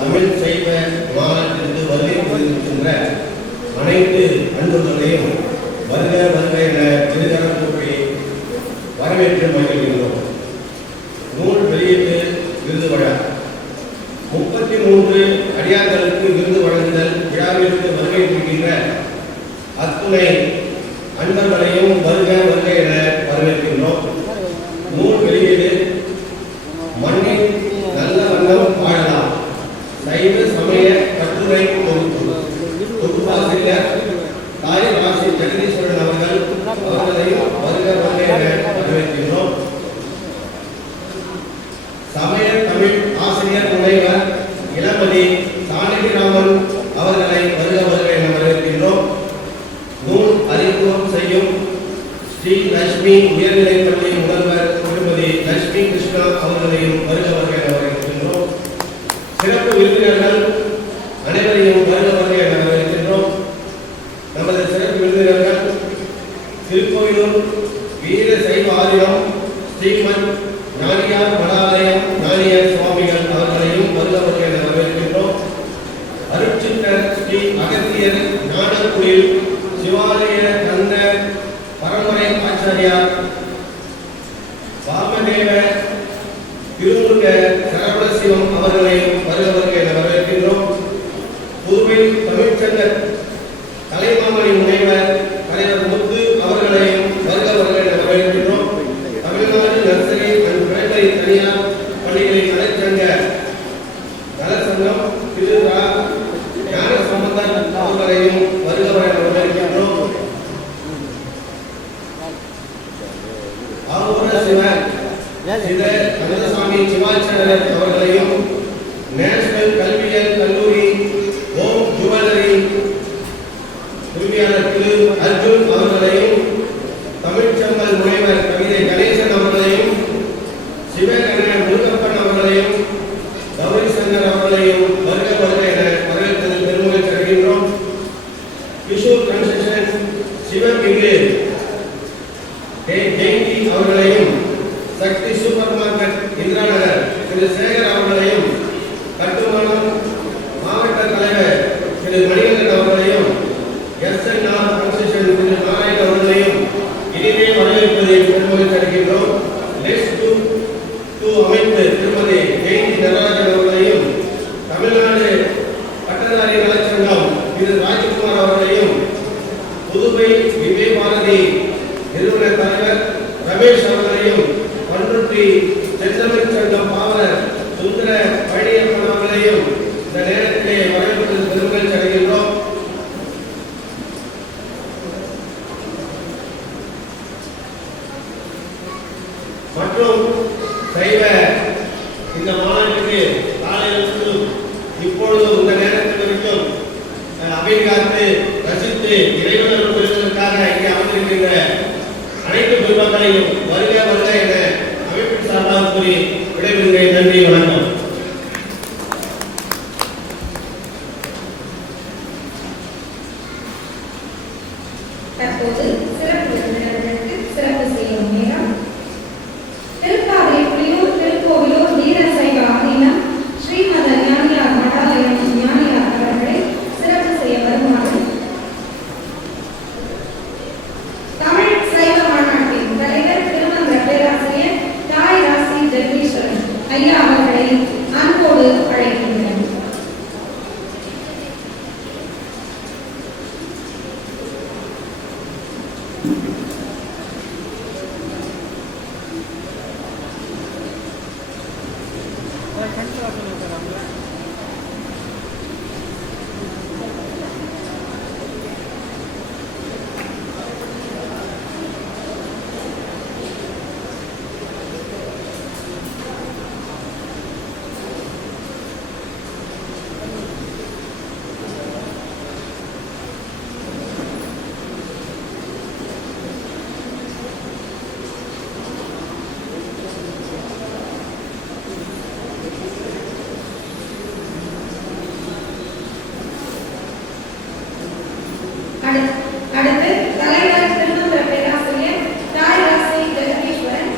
தமிழ் செய்வ மாநாட்டிற்கு வருகை புரிந்திருக்கின்ற அனைத்து அன்பர்களையும் வருக வருக என திருக்கரம் கூப்பி வரவேற்று மகிழ்கின்றோம். நூல் வெளியீட்டு விருது விழா 33 அடியார்களுக்கு விருது வழங்குதல் விழாவிற்கு வருகை புரிகின்ற அத்துணை அன்பர்களையும் வருக வருக என வரவேற்கின்றோம். நூல் வெளியீடு மண்ணின் நல்ல வண்ணம் வாழலாம் சைவ சமய கட்டுரை தொகுப்பாசிரியர் தாய் ராசி ஜெகதீஸ்வரன் அவர்களையும் வருக வருக என வரவேற்கின்றோம். சமய தமிழ் ஆசிரியர் முனைவர் இளமதி சாலிகிராமன் அவர்களை வருக வருக என வரவேற்கின்றோம். நூல் அறிமுகம் செய்யும் ஸ்ரீ லட்சுமி உயர்நிலைப்பள்ளி முதல்வர் திருமதி லட்சுமி கிருஷ்ணா அவர்களையும் வருக வருக என வரவேற்கின்றோம். சிறப்பு விருந்தினர்கள் அனைவரையும் வருக வருக என வரவேற்கின்றோம். நமது சிறப்பு விருந்தினர்கள் திருக்கோயிலூர் வீர சைவ ஆலயம் ஸ்ரீமத் ஞானியார் மடாலயம் ஞானியார் சுவாமிகள் அவர்களையும் வருக வருக என வரவேற்கின்றோம். அருட்சித்தர் ஸ்ரீ அகத்தியர் ஞானக்குயில் சிவாலய கந்த பரம்பரை ஆச்சாரியார் வாமதேவ திருமுருக சரவணசிவம் அவர்களையும் வருக வருக என வரவேற்கின்றோம். புதுவை தமிழ்ச்சங்க கலைமாமணி முனைவர் தலைவர் முத்து அவர்களையும் வருக வருக என வரவேற்கின்றோம். தமிழ்நாடு நர்சரி அண்ட் பிரைமரி தனியார் பள்ளிகளின் கலைச்சங்க நலசங்கம் திரு ஞான சம்பந்தர் அவர்களையும் வருக வருக என வரவேற்கின்றோம். கந்தசாமி சிவாச்சாரியர் அவர்களையும் நேஷனல் கல்வியியல் கல்லூரி ஓம் ஜுவல்லரி உரிமையாளர் திரு அர்ஜுன் அவர்களையும் தமிழ்ச்செம்மல் முனைவர் கவிதை கணேசன் அவர்களையும் சிவகண முருகப்பன் அவர்களையும் கௌரி சங்கர் அவர்களையும் வருக வருக என வரவேற்பதில் பெருமகிழ்ச்சி அடைகின்றோம். கிஷோர் கன்ஸ்ட்ரக்ஷன் சிவகிங்கு ஜெயந்தி அவர்களையும் சக்தி சூப்பர் மார்க்கெட் இந்திரா நகர் திரு சேகர் அவர்களையும் கட்டுமானம் மாவட்ட தலைவர் திரு மணிகண்டன் அவர்களையும் SNR கன்ஸ்ட்ரக்ஷன் திரு நாராயணன் அவர்களையும் இனிமே வரவேற்பதில் பெருமகிழ்ச்சி அடைகின்றோம். லெஸ் டு அமைப்பு திருமதி ஜெயந்தி நடராஜன் அவர்களையும் தமிழ்நாடு பட்டதாரி நலச்சங்கம் திரு ராஜ்குமார் அவர்களையும் புதுவை விவே பாரதி நிறுவன தலைவர் ரமேஷ் அவர்களையும் பன்ருட்டி செந்தமிழ் சங்கம் பாவலர் சுந்தர பழனியப்பன் அவர்களையும் இந்த நேரத்திலே வரவேற்பதில் பெருமகிழ்ச்சி அடைகின்றோம். மற்றும் சைவ இந்த மாநாட்டுக்கு காலையிலிருந்து இப்பொழுது இந்த நேரத்தில் வரைக்கும் அபிகாத்து ரசித்து இறைவனர் பெறுவதற்காக இங்கே அமர்ந்திருக்கின்ற அனைத்து பெருமக்களையும் வருக வருக என அமைப்பின் சார்பாக கூறி விடைபெறுகிறேன். நன்றி, வணக்கம். தற்போது சிறப்பு விருந்தினர்களுக்கு சிறப்பு செய்யும் நேரம். திருப்பாவை புலியூர் திருக்கோவிலூர் வீர சைவ ஆதீனம் ஸ்ரீமத ஞானியார் மடாலயம் ஞானியார் அவர்களை சிறப்பு செய்ய வருமாறு தமிழ் சைவ மாநாட்டின் தலைவர் திருமந்திர பேராசிரியர் தாய் ராசி ஜெகதீஸ்வரன் ஐயா அவர்களை அன்போடு அழைக்கின்றனர். அடுத்து தலைவர் திருமந்திர பேராசிரியர் தாய் ராசி ஜெகதீஸ்வரன்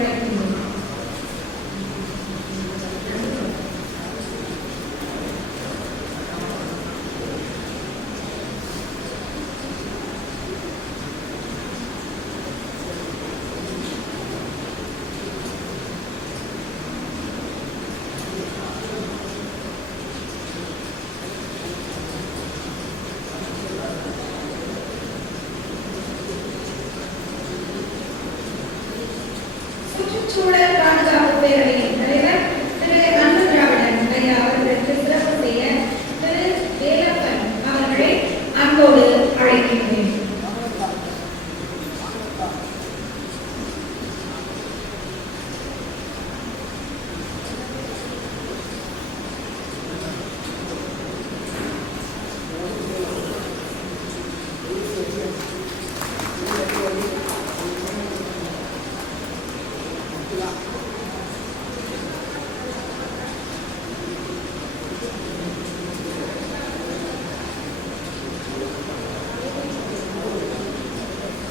அழைக்கின்றோம். சுற்றுச்சூழல் பாதுகாப்பு பேரவையின் தலைவர் திரு அன்பு திராவிடன் ஐயா அவர்களுக்கு சிறப்பு செய்ய திரு வேலப்பன் அவர்களை அன்போடு அழைக்கின்றேன்.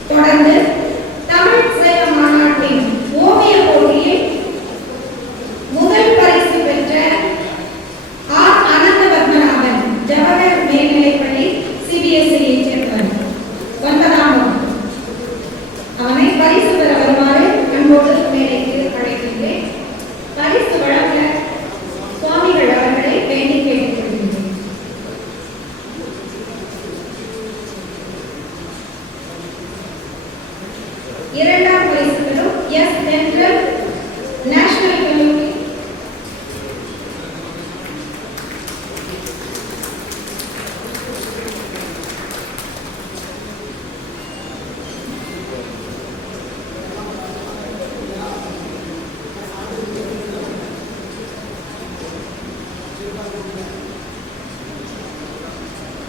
தொடர்ந்து தமிழ் சைவ மாநாட்டின் ஓவிய போட்டியில் முதல் பரிசு பெற்ற ஆர் அனந்தபத்மநாபன் ஜவஹர் மேல்நிலைப்பள்ளி சிபிஎஸ்இ சேர்ந்தவர் 9ஆம் வகுப்பு. அவனை பரிசு பெற வருமாறு அன்போடு மேடைக்கு அழைக்கின்றேன். பரிசு வழங்க சுவாமிகள் அவர்களை வேண்டி கேட்டுக்கொள்கின்றேன். இரண்டாம் பரிசு பெறும் எஸ் சென்ட்ரல் நேஷனல் கல்லூரி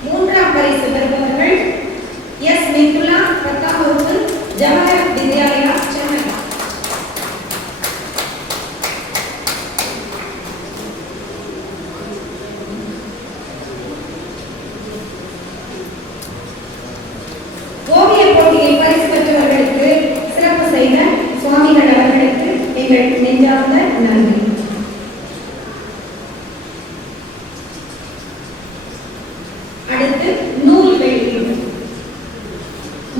மூன்றாம் பரிசு பெறுபவர்கள் எஸ் மிகுலா 10ஆம் வகுப்பு ஜவஹர் வித்யாலயா சென்னை. ஓவிய போட்டியில் பரிசு பெற்றவர்களுக்கு சிறப்பு செய்த சுவாமிகள் அவர்களுக்கு எங்கள் நெஞ்சார்ந்த நன்றி. அடுத்து நூல் வெளியீடு.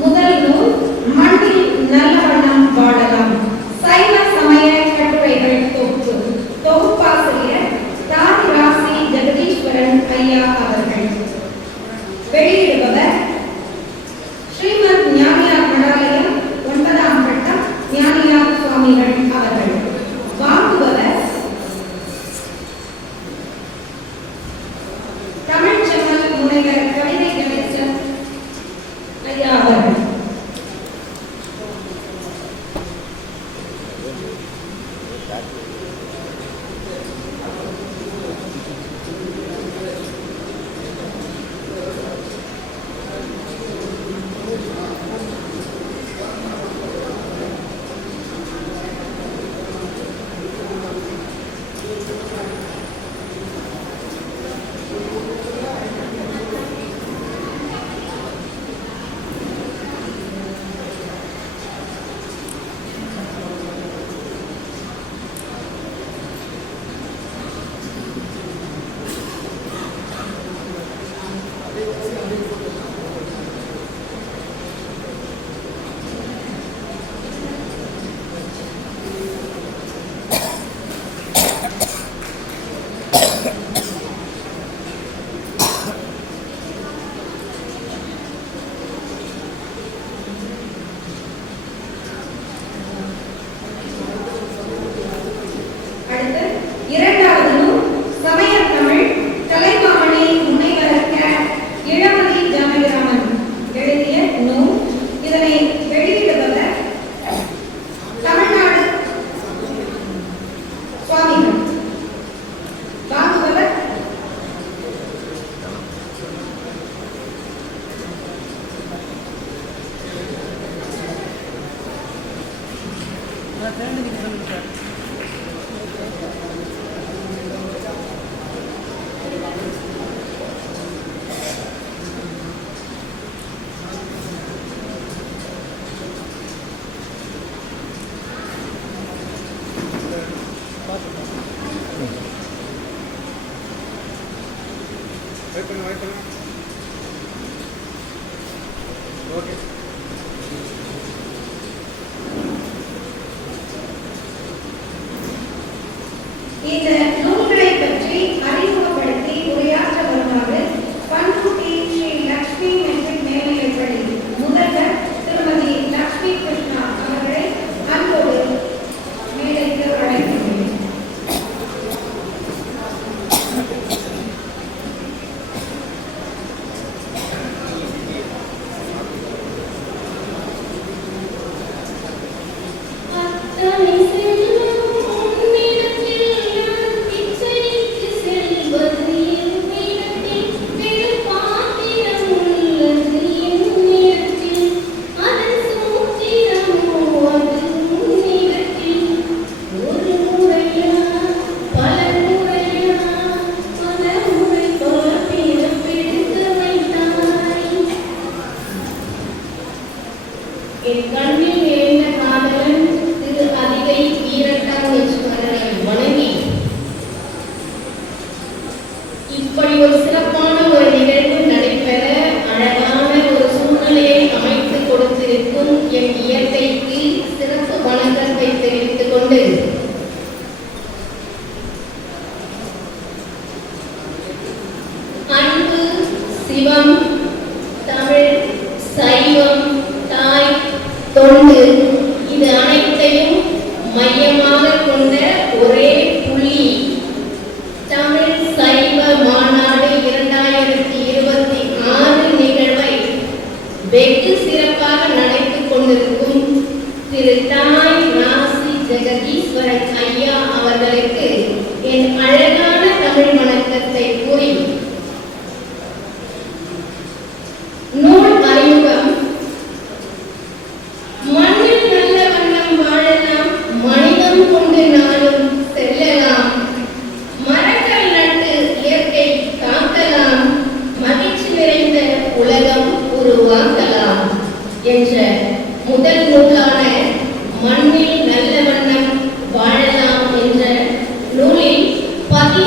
முதல் நூல் மண்ணில் நல்ல வண்ணம் வாழலாம் சைவ சமய கட்டுரைகள் தொகுப்பு. தொகுப்பாசிரியர் தாதி ராசி ஜெகதீஸ்வரன் ஐயா அவர்கள். வெளியிடுபவர் ஸ்ரீமத் ஞானியார் மடாலயம் 9ஆம் கட்டம் ஞானியார் சுவாமிகள் அவர்கள். வாங்குபவர் தமிழ் செம்மல் முனைவர் கவிதை கணேசன் ஐயா அவர்கள். இந்த நூல்களை பற்றி அறிமுகப்படுத்தி உரையாற்ற வருமாறு பண்ருட்டி ஸ்ரீ லட்சுமி மெட்ரிக் மேல்நிலைப்பள்ளி முதல்வர் திருமதி லட்சுமி கிருஷ்ணா அவர்களை அன்போடு மேடைக்கு அழைக்கிறேன். என் கண்ணில் நேர்ந்த காதலன் திரு அதிகை வீரட்டானேஸ்வரரை வணங்கி இப்படி ஒரு சிறப்பான ஒரு நிகழ்வு நடைபெற அழகான ஒரு சூழ்நிலையை அமைத்து கொடுத்திருக்கும் என் இயற்கைக்கு சிறப்பு வணக்கத்தை தெரிவித்துக் கொண்டு அன்பு, சிவம், தமிழ், சைவம், தாய், தொண்டு இது அனைத்தையும் மையமாக கொண்ட ஒரே புள்ளி தமிழ் சைவ மாநாடு 2026 நிகழ்வை வெகு சிறப்பாக நடத்திக் கொண்டிருக்கும் திரு தாய் ராசி ஜெகதீஸ்வரன் ஐயா அவர்களுக்கு என் அழகான தமிழ் வணக்கத்தை கூறி நூல் அறிமுகம். மண்ணில் நல்ல வண்ணம் வாழலாம், மனிதம் கொண்டு நாளும் செல்லலாம், மரங்கள் நட்டு இயற்கை காக்கலாம், மகிழ்ச்சி நிறைந்த உலகம் உருவாக்கலாம் என்ற முதல் நூலான மண்ணில் நல்ல வண்ணம் வாழலாம் என்ற நூலில் 17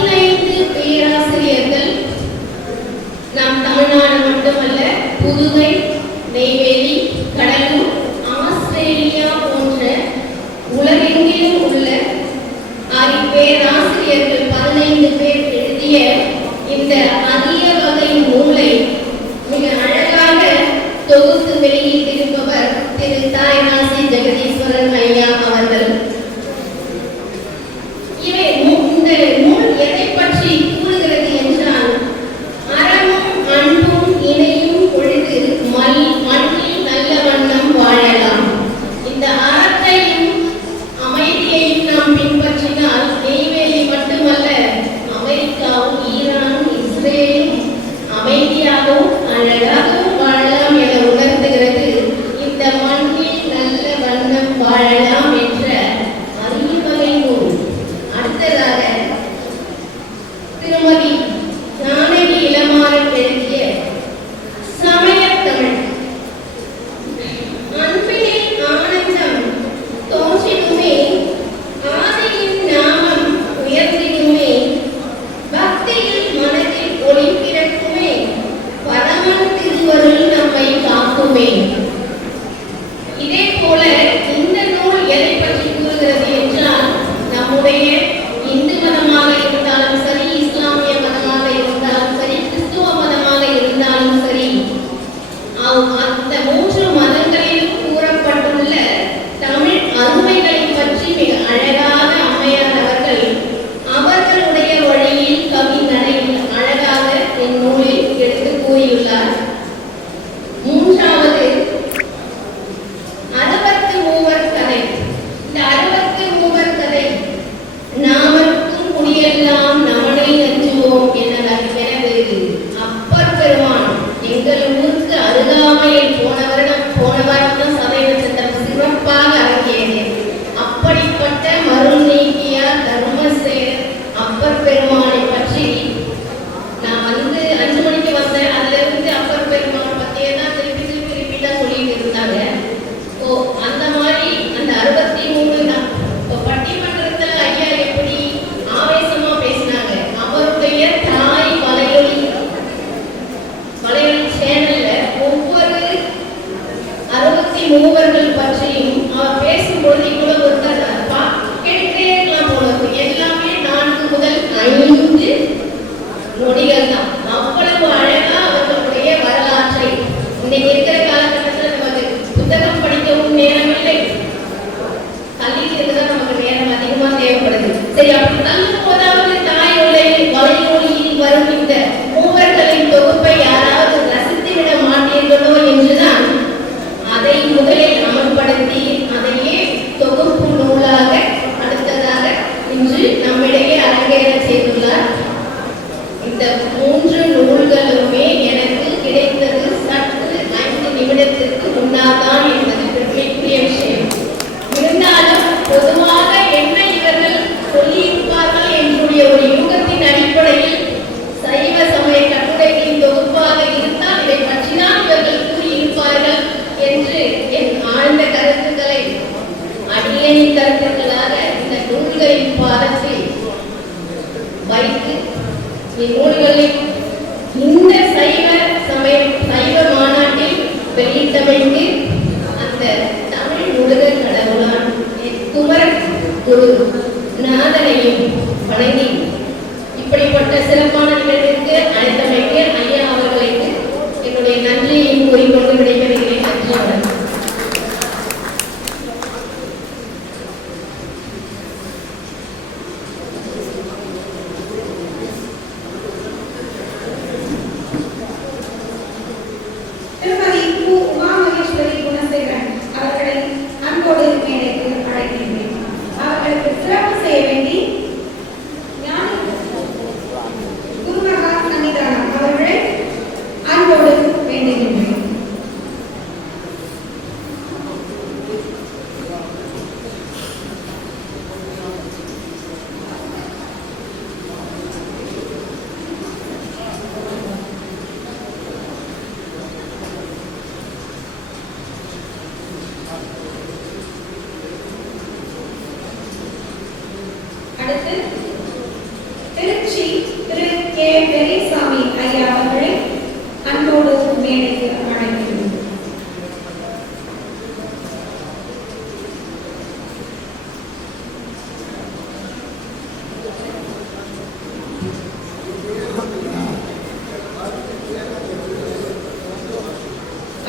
அன்போடு மேடைக்கு அழைக்கிறோம்.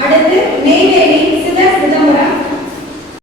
அடுத்து